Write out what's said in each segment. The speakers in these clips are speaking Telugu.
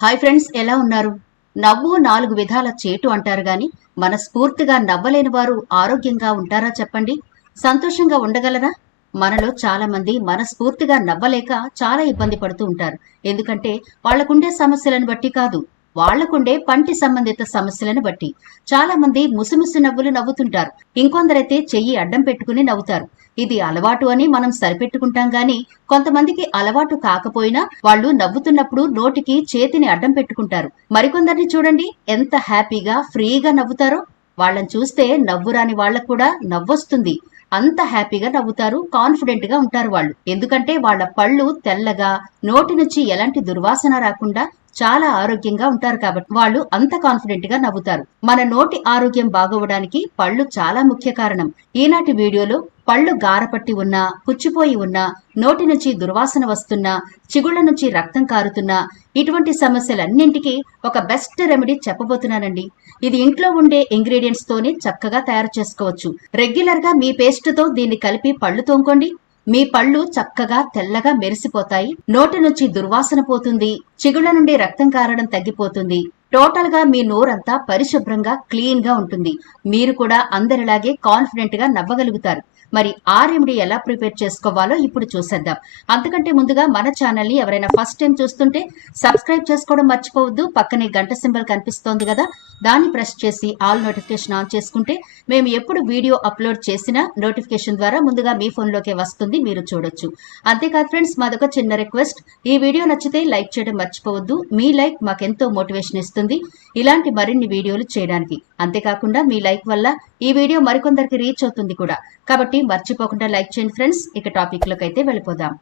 హాయ్ ఫ్రెండ్స్ ఎలా ఉన్నారు? నవ్వు నాలుగు విధాల చేటు అంటారు గాని మనస్ఫూర్తిగా నవ్వలేని వారు ఆరోగ్యంగా ఉంటారా చెప్పండి? సంతోషంగా ఉండగలరా? మనలో చాలా మంది మనస్ఫూర్తిగా నవ్వలేక చాలా ఇబ్బంది పడుతూ ఉంటారు. ఎందుకంటే వాళ్ళకుండే సమస్యలను బట్టి కాదు. వాళ్ళకుండే పంటి సంబంధిత సమస్యలను బట్టి. చాలా మంది ముసిముసి నవ్వులు నవ్వుతుంటారు. ఇంకొందరైతే చెయ్యి అడ్డం పెట్టుకుని నవ్వుతారు. ఇది అలవాటు అని మనం సరిపెట్టుకుంటాం గాని కొంతమందికి అలవాటు కాకపోయినా వాళ్ళు నవ్వుతున్నప్పుడు నోటికి చేతిని అడ్డం పెట్టుకుంటారు. మరికొందరిని చూడండి ఎంత హ్యాపీగా ఫ్రీగా నవ్వుతారో. వాళ్ళని చూస్తే నవ్వురాని వాళ్ళకు కూడా నవ్వొస్తుంది. అంత హ్యాపీగా నవ్వుతారు కాన్ఫిడెంట్గా ఉంటారు వాళ్ళు. ఎందుకంటే వాళ్ళ పళ్ళు తెల్లగా నోటి నుంచి ఎలాంటి దుర్వాసన రాకుండా చాలా ఆరోగ్యంగా ఉంటారు కాబట్టి వాళ్ళు అంత కాన్ఫిడెంట్గా నవ్వుతారు. మన నోటి ఆరోగ్యం బాగోవడానికి పళ్ళు చాలా ముఖ్య కారణం. ఈనాటి వీడియోలో పళ్ళు గారపట్టి ఉన్నా పుచ్చిపోయి ఉన్నా నోటి నుంచి దుర్వాసన వస్తున్నా చిగుళ్ళ నుంచి రక్తం కారుతున్నా ఇటువంటి సమస్యలన్నింటికీ ఒక బెస్ట్ రెమెడీ చెప్పబోతున్నానండి. ఇది ఇంట్లో ఉండే ఇంగ్రీడియంట్స్ తోనే చక్కగా తయారు చేసుకోవచ్చు. రెగ్యులర్గా మీ పేస్ట్తో దీన్ని కలిపి పళ్ళు తోముకోండి. మీ పళ్ళు చక్కగా తెల్లగా మెరిసిపోతాయి. నోటి నుంచి దుర్వాసన పోతుంది. చిగుళ్ళ నుండి రక్తం కారడం తగ్గిపోతుంది. టోటల్గా మీ నోరంతా పరిశుభ్రంగా క్లీన్గా ఉంటుంది. మీరు కూడా అందరిలాగే కాన్ఫిడెంట్గా నవ్వగలుగుతారు. మరి ఆ రెమెడీ ఎలా ప్రిపేర్ చేసుకోవాలో ఇప్పుడు చూసేద్దాం. అంతకంటే ముందుగా మన ఛానల్ని ఎవరైనా ఫస్ట్ టైం చూస్తుంటే సబ్స్క్రైబ్ చేసుకోవడం మర్చిపోవద్దు. పక్కనే గంట సింబల్ కనిపిస్తోంది కదా దాన్ని ప్రెస్ చేసి ఆల్ నోటిఫికేషన్ ఆన్ చేసుకుంటే మేము ఎప్పుడు వీడియో అప్లోడ్ చేసినా నోటిఫికేషన్ ద్వారా ముందుగా మీ ఫోన్లోకి వస్తుంది మీరు చూడొచ్చు. అంతేకాదు ఫ్రెండ్స్ మాదొక చిన్న రిక్వెస్ట్ ఈ వీడియో నచ్చితే లైక్ చేయడం మర్చిపోవద్దు. మీ లైక్ మాకెంతో మోటివేషన్ ఇస్తుంది ఇలాంటి మరిన్ని వీడియోలు చేయడానికి. అంతేకాకుండా మీ లైక్ వల్ల ఈ వీడియో మరికొందరికి రీచ్ అవుతుంది కూడా. కాబట్టి మర్చిపోకుండా లైక్ చేయండి ఫ్రెండ్స్. ఇక టాపిక్లోకి అయితే వెళ్ళిపోదాం.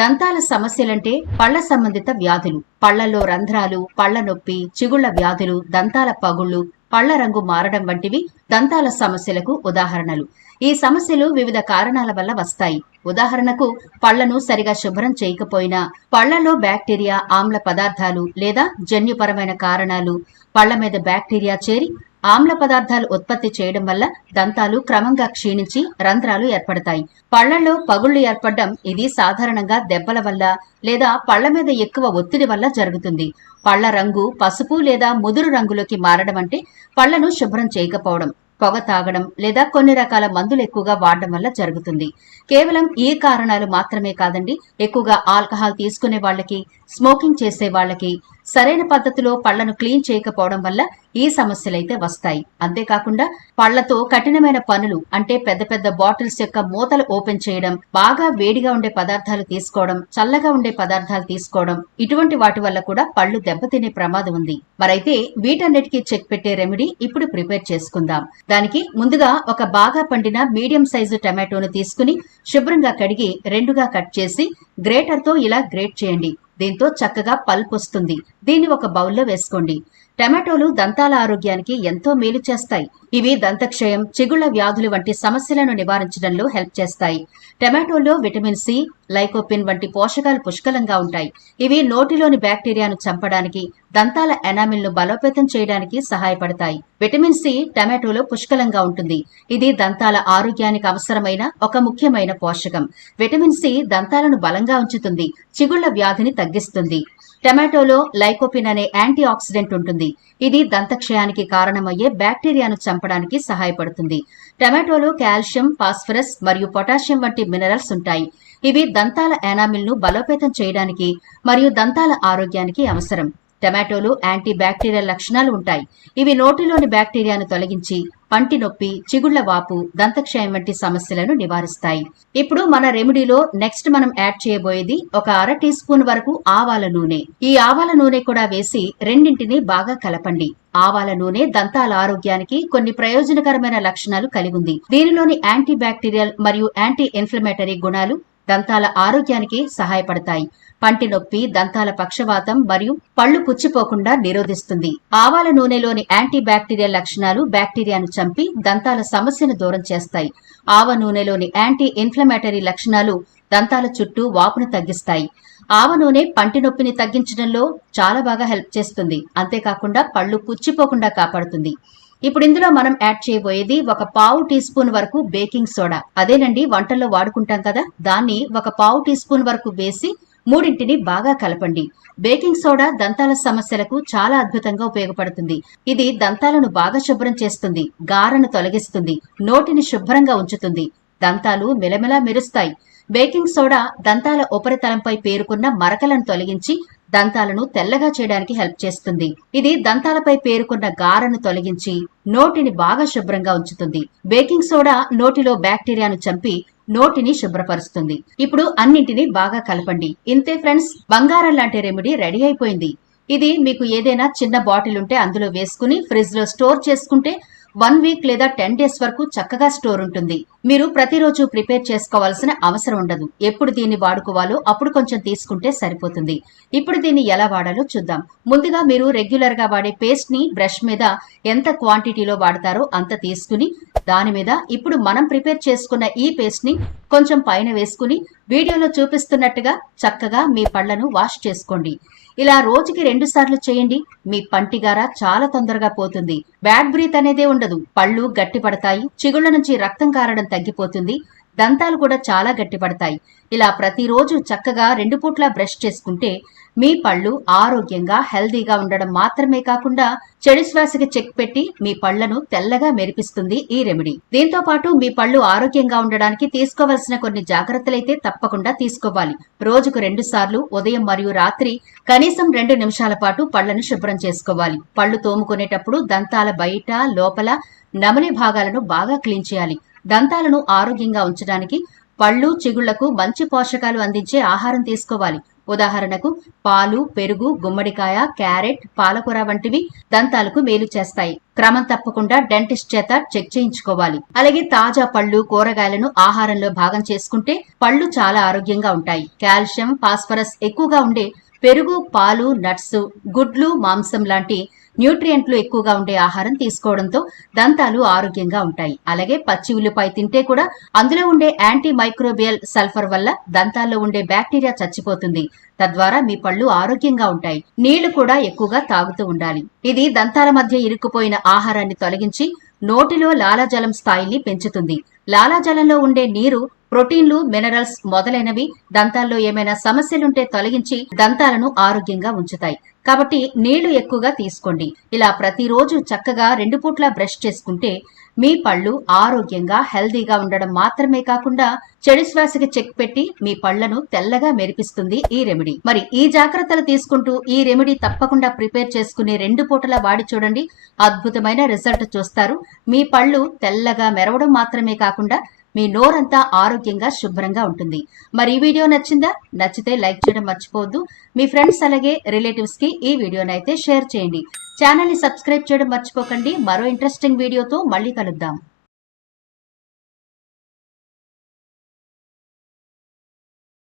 దంతాల సమస్యలంటే పళ్ళ సంబంధిత వ్యాధులు. పళ్ళలో రంధ్రాలు పళ్ళ నొప్పి చిగుళ్ళ వ్యాధులు దంతాల పగుళ్ళు పళ్ళ రంగు మారడం వంటివి దంతాల సమస్యలకు ఉదాహరణలు. ఈ సమస్యలు వివిధ కారణాల వల్ల వస్తాయి. ఉదాహరణకు పళ్ళను సరిగా శుభ్రం చేయకపోయినా పళ్ళలో బ్యాక్టీరియా ఆమ్ల పదార్థాలు లేదా జన్యుపరమైన కారణాలు పళ్ళ మీద బ్యాక్టీరియా చేరి ఆమ్ల పదార్థాలు ఉత్పత్తి చేయడం వల్ల దంతాలు క్రమంగా క్షీణించి రంధ్రాలు ఏర్పడతాయి. పళ్ళలో పగుళ్ళు ఏర్పడడం ఇది సాధారణంగా దెబ్బల వల్ల లేదా పళ్ళ మీద ఎక్కువ ఒత్తిడి వల్ల జరుగుతుంది. పళ్ళ రంగు పసుపు లేదా ముదురు రంగులోకి మారడం అంటే పళ్ళను శుభ్రం చేయకపోవడం పొగ తాగడం లేదా కొన్ని రకాల మందులు ఎక్కువగా వాడడం వల్ల జరుగుతుంది. కేవలం ఈ కారణాలు మాత్రమే కాదండి ఎక్కువగా ఆల్కహాల్ తీసుకునే వాళ్ళకి స్మోకింగ్ చేసే వాళ్ళకి సరైన పద్ధతిలో పళ్ళను క్లీన్ చేయకపోవడం వల్ల ఈ సమస్యలైతే వస్తాయి. అంతేకాకుండా పళ్ళతో కఠినమైన పనులు అంటే పెద్ద పెద్ద బాటిల్స్ యొక్క మూతలు ఓపెన్ చేయడం బాగా వేడిగా ఉండే పదార్థాలు తీసుకోవడం చల్లగా ఉండే పదార్థాలు తీసుకోవడం ఇటువంటి వాటి వల్ల కూడా పళ్ళు దెబ్బతినే ప్రమాదం ఉంది. మరైతే వీటన్నిటికీ చెక్ పెట్టే రెమెడీ ఇప్పుడు ప్రిపేర్ చేసుకుందాం. దానికి ముందుగా ఒక బాగా పండిన మీడియం సైజు టమాటోను తీసుకుని శుభ్రంగా కడిగి రెండుగా కట్ చేసి గ్రేటర్తో ఇలా గ్రేట్ చేయండి. దీంతో చక్కగా పల్ప్ వస్తుంది దీన్ని ఒక బౌల్లో వేసుకోండి. టమాటోలు దంతాల ఆరోగ్యానికి ఎంతో మేలు చేస్తాయి. ఇవి దంతక్షయం చిగుళ్ళ వ్యాధులు వంటి సమస్యలను నివారించడంలో హెల్ప్ చేస్తాయి. టమాటోలో విటమిన్ సి లైకోపిన్ వంటి పోషకాలు పుష్కలంగా ఉంటాయి. ఇవి నోటిలోని బ్యాక్టీరియాను చంపడానికి దంతాల ఎనామిల్ను బలోపేతం చేయడానికి సహాయపడతాయి. విటమిన్ సి టమాటోలో పుష్కలంగా ఉంటుంది. ఇది దంతాల ఆరోగ్యానికి అవసరమైన ఒక ముఖ్యమైన పోషకం. విటమిన్ సి దంతాలను బలంగా ఉంచుతుంది చిగుళ్ళ వ్యాధిని తగ్గిస్తుంది. టమాటోలో లైకోపిన్ అనే యాంటీ ఆక్సిడెంట్ ఉంటుంది. ఇది దంతక్షయానికి కారణమయ్యే బ్యాక్టీరియాను చంపడానికి సహాయపడుతుంది. టమాటోలో కాల్షియం ఫాస్ఫరస్ మరియు పొటాషియం వంటి మినరల్స్ ఉంటాయి. ఇవి దంతాల ఎనామిల్ను బలోపేతం చేయడానికి మరియు దంతాల ఆరోగ్యానికి అవసరం. టమాటోలు యాంటీ బ్యాక్టీరియల్ లక్షణాలు ఉంటాయి. ఇవి నోటిలోని బ్యాక్టీరియాను తొలగించి పంటి నొప్పి చిగుళ్ళ వాపు దంతక్షయం వంటి సమస్యలను నివారిస్తాయి. ఇప్పుడు మన రెమెడీలో నెక్స్ట్ మనం యాడ్ చేయబోయేది ఒక అర టీ స్పూన్ వరకు ఆవాల నూనె. ఈ ఆవాల నూనె కూడా వేసి రెండింటిని బాగా కలపండి. ఆవాల నూనె దంతాల ఆరోగ్యానికి కొన్ని ప్రయోజనకరమైన లక్షణాలు కలిగి ఉంది. దీనిలోని యాంటీ బ్యాక్టీరియల్ మరియు యాంటీ ఇన్ఫ్లమేటరీ గుణాలు దంతాల ఆరోగ్యానికి సహాయపడతాయి. పంటి నొప్పి దంతాల పక్షవాతం మరియు పళ్ళు పుచ్చిపోకుండా నిరోధిస్తుంది. ఆవాల నూనెలోని యాంటీ బ్యాక్టీరియల్ లక్షణాలు బ్యాక్టీరియాను చంపి దంతాల సమస్యను దూరం చేస్తాయి. ఆవ నూనెలోని యాంటీ ఇన్ఫ్లమేటరీ లక్షణాలు దంతాల చుట్టూ వాపును తగ్గిస్తాయి. ఆవ నూనె పంటి నొప్పిని తగ్గించడంలో చాలా బాగా హెల్ప్ చేస్తుంది. అంతేకాకుండా పళ్ళు పుచ్చిపోకుండా కాపాడుతుంది. ఇప్పుడు ఇందులో మనం యాడ్ చేయబోయేది ఒక పావు టీ స్పూన్ వరకు బేకింగ్ సోడా. అదేనండి వంటల్లో వాడుకుంటాం కదా దాన్ని ఒక పావు టీ స్పూన్ వరకు వేసి మూడింటిని బాగా కలపండి. బేకింగ్ సోడా దంతాల సమస్యలకు చాలా అద్భుతంగా ఉపయోగపడుతుంది. ఇది దంతాలను బాగా శుభ్రం చేస్తుంది గారను తొలగిస్తుంది నోటిని శుభ్రంగా ఉంచుతుంది. దంతాలు మెలమెలా మెరుస్తాయి. బేకింగ్ సోడా దంతాల ఉపరితలంపై పేరుకున్న మరకలను తొలగించి దంతాలను తెల్లగా చేయడానికి హెల్ప్ చేస్తుంది. ఇది దంతాలపై పేరుకున్న గారను తొలగించి నోటిని బాగా శుభ్రంగా ఉంచుతుంది. బేకింగ్ సోడా నోటిలో బ్యాక్టీరియాను చంపి నోటిని శుభ్రపరుస్తుంది. ఇప్పుడు అన్నింటినీ బాగా కలపండి. ఇంతే ఫ్రెండ్స్ బంగారం లాంటి రెమెడీ రెడీ అయిపోయింది. ఇది మీకు ఏదైనా చిన్న బాటిల్ ఉంటే అందులో వేసుకుని ఫ్రిడ్జ్లో స్టోర్ చేసుకుంటే వన్ వీక్ లేదా టెన్ డేస్ వరకు చక్కగా స్టోర్ ఉంటుంది. మీరు ప్రతిరోజు ప్రిపేర్ చేసుకోవాల్సిన అవసరం ఉండదు. ఎప్పుడు దీన్ని వాడుకోవాలో అప్పుడు కొంచెం తీసుకుంటే సరిపోతుంది. ఇప్పుడు దీన్ని ఎలా వాడాలో చూద్దాం. ముందుగా మీరు రెగ్యులర్గా వాడే పేస్ట్ని బ్రష్ మీద ఎంత క్వాంటిటీలో వాడతారో అంత తీసుకుని దాని మీద ఇప్పుడు మనం ప్రిపేర్ చేసుకున్న ఈ పేస్ట్ని కొంచెం పైన వేసుకుని వీడియోలో చూపిస్తున్నట్టుగా చక్కగా మీ పళ్ళను వాష్ చేసుకోండి. ఇలా రోజుకి రెండు సార్లు చేయండి మీ పంటిగార చాలా తొందరగా పోతుంది. బ్యాడ్ బ్రీత్ అనేదే ఉండదు. పళ్ళు గట్టిపడతాయి చిగుళ్ళ నుంచి రక్తం కారడం తగ్గిపోతుంది. దంతాలు కూడా చాలా గట్టిపడతాయి. ఇలా ప్రతిరోజు చక్కగా రెండు పూట్ల బ్రష్ చేసుకుంటే మీ పళ్ళు ఆరోగ్యంగా హెల్దీగా ఉండడం మాత్రమే కాకుండా చెడు శ్వాసకి చెక్ పెట్టి మీ పళ్ళను తెల్లగా మెరిపిస్తుంది ఈ రెమెడీ. దీంతో పాటు మీ పళ్ళు ఆరోగ్యంగా ఉండడానికి తీసుకోవాల్సిన కొన్ని జాగ్రత్తలైతే తప్పకుండా తీసుకోవాలి. రోజుకు రెండు సార్లు ఉదయం మరియు రాత్రి కనీసం రెండు నిమిషాల పాటు పళ్ళను శుభ్రం చేసుకోవాలి. పళ్ళు తోముకునేటప్పుడు దంతాల బయట లోపల నమలి భాగాలను బాగా క్లీన్ చేయాలి. దంతాలను ఆరోగ్యంగా ఉంచడానికి పళ్ళు చిగుళ్ళకు మంచి పోషకాలు అందించే ఆహారం తీసుకోవాలి. ఉదాహరణకు పాలు పెరుగు గుమ్మడికాయ క్యారెట్ పాలకూర వంటివి దంతాలకు మేలు చేస్తాయి. క్రమం తప్పకుండా డెంటిస్ట్ చేత చెక్ చేయించుకోవాలి. అలాగే తాజా పళ్ళు కూరగాయలను ఆహారంలో భాగం చేసుకుంటే పళ్ళు చాలా ఆరోగ్యంగా ఉంటాయి. కాల్షియం ఫాస్ఫరస్ ఎక్కువగా ఉండే పెరుగు పాలు నట్స్ గుడ్లు మాంసం లాంటి న్యూట్రియంట్లు ఎక్కువగా ఉండే ఆహారం తీసుకోవడంతో దంతాలు ఆరోగ్యంగా ఉంటాయి. అలాగే పచ్చి ఉల్లిపాయ తింటే కూడా అందులో ఉండే యాంటీ మైక్రోబియల్ సల్ఫర్ వల్ల దంతాల్లో ఉండే బ్యాక్టీరియా చచ్చిపోతుంది. తద్వారా మీ పళ్ళు ఆరోగ్యంగా ఉంటాయి. నీళ్ళు కూడా ఎక్కువగా తాగుతూ ఉండాలి. ఇది దంతాల మధ్య ఇరుక్కుపోయిన ఆహారాన్ని తొలగించి నోటిలో లాలాజలం స్థాయిని పెంచుతుంది. లాలాజలంలో ఉండే నీరు ప్రోటీన్లు మినరల్స్ మొదలైనవి దంతాల్లో ఏమైనా సమస్యలుంటే తొలగించి దంతాలను ఆరోగ్యంగా ఉంచుతాయి. కాబట్టి నీళ్ళు ఎక్కువగా తీసుకోండి. ఇలా ప్రతిరోజు చక్కగా రెండు పూట్ల బ్రష్ చేసుకుంటే మీ పళ్ళు ఆరోగ్యంగా హెల్దీగా ఉండడం మాత్రమే కాకుండా చెడు శ్వాసకి చెక్ పెట్టి మీ పళ్ళను తెల్లగా మెరిపిస్తుంది ఈ రెమెడీ. మరి ఈ జాగ్రత్తలు తీసుకుంటూ ఈ రెమెడీ తప్పకుండా ప్రిపేర్ చేసుకునే రెండు పూటలా వాడి చూడండి. అద్భుతమైన రిజల్ట్ చూస్తారు. మీ పళ్ళు తెల్లగా మెరవడం మాత్రమే కాకుండా మీ నోరంతా ఆరోగ్యంగా శుభ్రంగా ఉంటుంది. మరి ఈ వీడియో నచ్చిందా? నచ్చితే లైక్ చేయడం మర్చిపోవద్దు. మీ ఫ్రెండ్స్ అలాగే రిలేటివ్స్కి ఈ వీడియోని అయితే షేర్ చేయండి. ఛానల్ని సబ్స్క్రైబ్ చేయడం మర్చిపోకండి. మరో ఇంట్రెస్టింగ్ వీడియోతో మళ్ళీ కలుద్దాం.